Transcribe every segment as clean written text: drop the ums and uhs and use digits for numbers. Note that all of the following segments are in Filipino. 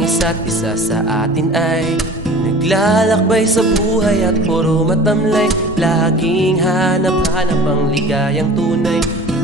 ang isa't isa sa atin ay naglalakbay sa buhay at puro matamlay. Laging hanap-hanap ang ligayang tunay,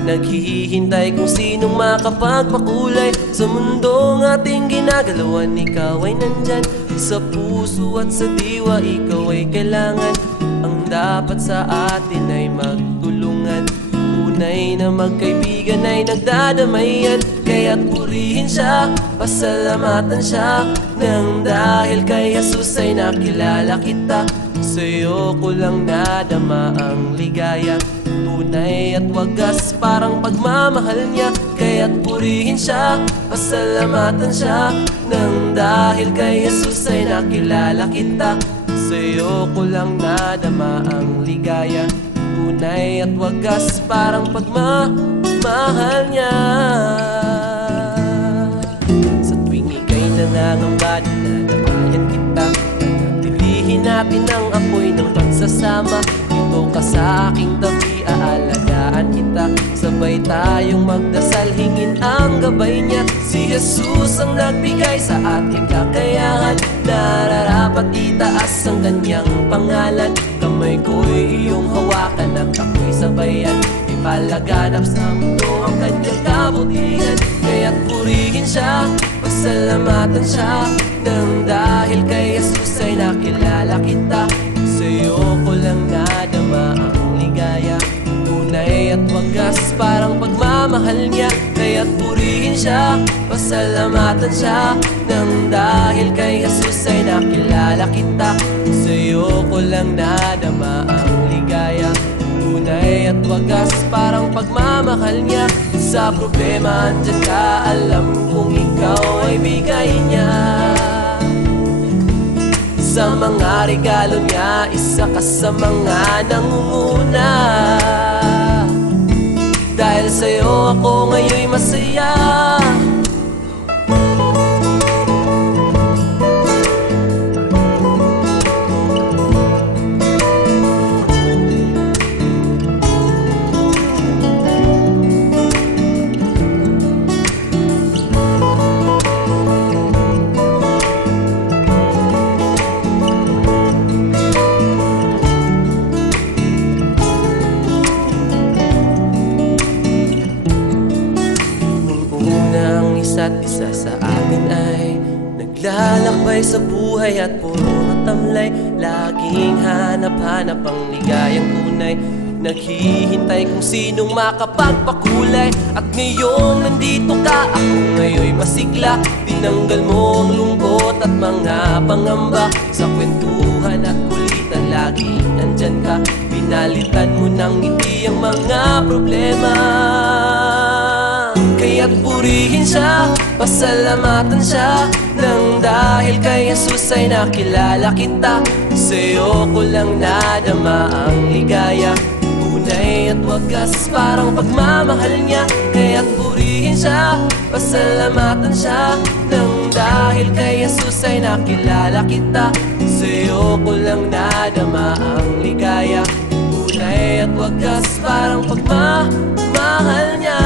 naghihintay kung sinong makapagpakulay. Sa mundong ating ginagalawan, ikaw ay nandyan. Sa puso at sa diwa, ikaw ay kailangan. Ang dapat sa atin ay magtulungan, tunay na magkaibigan ay nagdadamayan. Kaya't purihin siya, pasalamatan siya, nang dahil kay Jesus ay nakilala kita. Sa'yo ko lang nadama ang ligaya, tunay at wagas parang pagmamahal niya. Kaya't purihin siya, pasalamatan siya, nang dahil kay Jesus ay nakilala kita. Sa'yo ko lang nadama ang ligaya, tunay at wagas parang pagmamahal niya. Sa tuwing ika'y nangangamba, dinadamayan kita. Panatilihin natin ang apoy ng pagsasama. Dito ka sa aking tabi, aalagaan kita. Sabay tayong magdasal, hingin ang gabay niya. Si Jesus ang nagbigay sa ating kakayahan, nararapat itaas ang kanyang pangalan. Kamay ko'y iyong hawakan at ako'y sabayan, ipalaganap sa mundo ang kanyang kabutihan. Kaya't purihin siya, pasalamatan siya, nang dahil kay Jesus ay nakilala kita. Sa'yo ko lang nadama ang ligaya, tunay at wagas parang pagmamahal niya. Kaya't purihin siya, pasalamatan siya, nang dahil kay Jesus ay nakilala kita. Sa'yo ko lang nadama ang ligaya, tunay at wagas parang pagmamahal niya. Sa problema andyan ka, alam kong ikaw ay bigay niya. Sa mga regalo niya, isa ka sa mga nangunguna. Dahil sa'yo ako ngayon'y masaya. Isa't isa sa atin ay naglalakbay sa buhay at puro matamlay. Laging hanap-hanap ang ligayang tunay, naghihintay kung sinong makapagpakulay. At ngayong nandito ka, ako ngayon'y masigla. Tinanggal mo ang lungkot at mga pangamba. Sa kwentuhan at kulitan, laging andyan ka. Pinalitan mo ng ngiti ang mga problema. Kaya't purihin siya, pasalamatan siya, nang dahil kay Jesus ay nakilala kita. Sa'yo ko lang nadama ang ligaya, tunay at wagas parang pagmamahal niya. Kaya't purihin siya, pasalamatan siya, nang dahil kay Jesus ay nakilala kita. Sa'yo ko lang nadama ang ligaya, tunay at wagas parang pagmamahal niya.